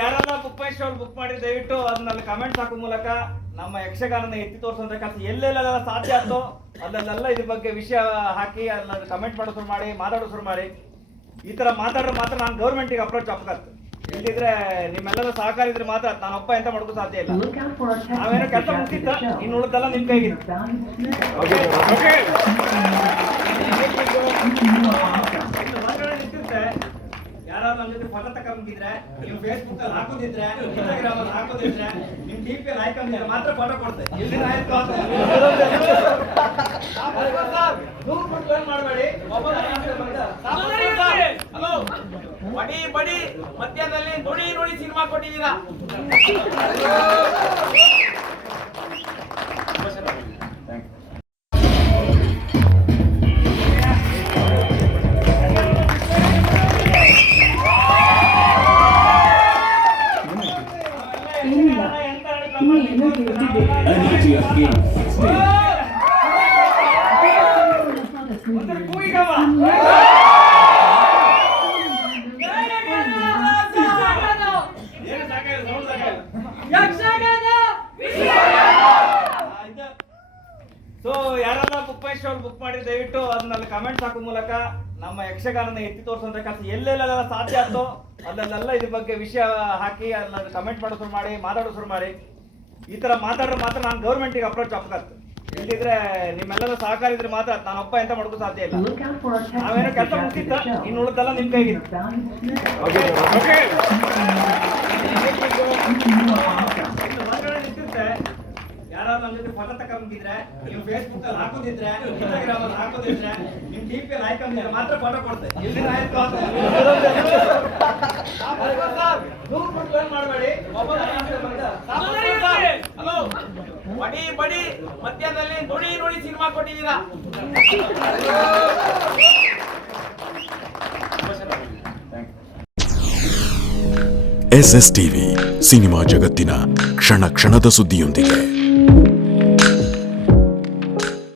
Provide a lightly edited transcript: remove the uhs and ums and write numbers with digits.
ಯಾರೆಲ್ಲ ಬುಕ್ ಮೈ show book ಮಾಡಿ ದಯವಿಟ್ಟು ಅದನ್ನಲ್ಲಿ ಕಮೆಂಟ್ಸ್ ಹಾಕೋ ಮೂಲಕ ನಮ್ಮ ಯಕ್ಷಗಾನನ ಎತ್ತಿ ತೋರಿಸುವಂತ ಕೆಲಸ ಎಲ್ಲೆಲ್ಲ ಸಾಧ್ಯ ಆಯ್ತೋ ಅಲ್ಲೆಲ್ಲ ಇದ್ರ ಬಗ್ಗೆ ವಿಷಯ ಹಾಕಿ ಅದನ್ನ ಕಮೆಂಟ್ ಮಾಡೋ ಶುರು ಮಾಡಿ ಮಾತಾಡೋ ಶುರು ಮಾಡಿ. ಈ ತರ ಮಾತಾಡ್ರೆ ಮಾತ್ರ ನಾನು ಗೌರ್ಮೆಂಟಿಗೆ ಅಪ್ರೋಚ್ ಆಗ್ಬೇಕು. ಇಲ್ಲಿದ್ರೆ ನಿಮ್ಮೆಲ್ಲರ ಸಹಕಾರ ಇದ್ರೆ ಮಾತ್ರ ನಾನು ಒಪ್ಪ ಎಂತ ಮಾಡೋದು ಸಾಧ್ಯ ಇಲ್ಲ. ನಾವೇನೋ ಕೆಲಸ ಮುಗಿಸಿದ್ದ ಇನ್ನು ಉಳಿದೆಲ್ಲ ನಿಮ್ ಕೈಗಿದೆ. ಯಾರಾದ್ರೂ ನಮ್ಮ ಜೊತೆ ಫೋಟೋ ತಗೊಂಡಿದ್ರೆ ನೀವು ಫೇಸ್ಬುಕ್ ಅಲ್ಲಿ ಹಾಕೋದಿದ್ರೆ ಇನ್ಸ್ಟಾಗ್ರಾಮ್ ಅಲ್ಲಿ ಹಾಕೋದಿದ್ರೆ ನಿಮ್ ಟಿಪಿ ಅಲ್ಲಿ ಹಾಕೊಂಡಿದ್ರೆ ಮಾತ್ರ ಫೋಟೋ ಕೊಡ್ತೇವೆ. ಇಲ್ಲಿ ಮಾಡಬೇಡಿ. ಹಲೋ ಬಡಿ ಬಡಿ ಮಧ್ಯದಲ್ಲಿ ನುಡಿ ನುಡಿ ಸಿನಿಮಾ ಕೊಟ್ಟಿದ್ದೀರಾ. ಸೊ ಯಾರೆಲ್ಲ ಬುಕ್ ಮೈ ಶೋ ಬುಕ್ ಮಾಡಿ ದಯವಿಟ್ಟು ಅದನ್ನಲ್ಲಿ ಕಮೆಂಟ್ಸ್ ಹಾಕೋ ಮೂಲಕ ನಮ್ಮ ಯಕ್ಷಗಾನನ ಎತ್ತಿ ತೋರಿಸುವಂತ ಕೆಲಸ ಎಲ್ಲೆಲ್ಲ ಸಾಧ್ಯ ಆಯ್ತೋ ಅಲ್ಲೆಲ್ಲ ಇದ್ರ ಬಗ್ಗೆ ವಿಷಯ ಹಾಕಿ ಅದನ್ನ ಕಮೆಂಟ್ ಮಾಡೋ ಶುರು ಮಾಡಿ ಮಾತಾಡೋ ಶುರು ಮಾಡಿ. ಈ ತರ ಮಾತಾಡ್ರೆ ಮಾತ್ರ ನಾನು ಗೌರ್ಮೆಂಟಿಗೆ ಅಪ್ರೋಚ್ ಆಗ್ಬೇಕು. ಇಲ್ಲಿದ್ರೆ ನಿಮ್ಮೆಲ್ಲರ ಸಹಕಾರ ಇದ್ರೆ ಮಾತ್ರ ನಾನು ಒಪ್ಪ ಎಂತ ಮಾಡೋದು ಸಾಧ್ಯ ಇಲ್ಲ. ನಾವೇನೋ ಕೆಲಸ ಮುಗಿಸಿದ್ದ ಇನ್ನು ಉಳಿದೆಲ್ಲ ನಿಮ್ ಕೈಗಿದೆ. ಯಾರಾದ್ರೂ ನಮ್ಮ ಜೊತೆ ಫೋಟೋ ತಗೊಂಡಿದ್ರೆ ನೀವು ಫೇಸ್ಬುಕ್ ಅಲ್ಲಿ ಹಾಕೋದಿದ್ರೆ ಇನ್ಸ್ಟಾಗ್ರಾಮ್ ಅಲ್ಲಿ ಹಾಕೋದಿದ್ರೆ ನಿಮ್ ಟಿಪಿ ಅಲ್ಲಿ ಹಾಕೊಂಡಿದ್ರೆ ಮಾತ್ರ ಫೋಟೋ ಕೊಡ್ತೇವೆ. ಇಲ್ಲಿ ಮಾಡಬೇಡಿ. ಹಲೋ ಬಡಿ ಬಡಿ ಮಧ್ಯದಲ್ಲಿ ನುಡಿ ನುಡಿ ಸಿನಿಮಾ ಕೊಟ್ಟಿದ್ದೀರಾ. SS ಟಿವಿ ಸಿನಿಮಾ ಜಗತ್ತಿನ ಕ್ಷಣ ಕ್ಷಣದ ಸುದ್ದಿಯೊಂದಿಗೆ.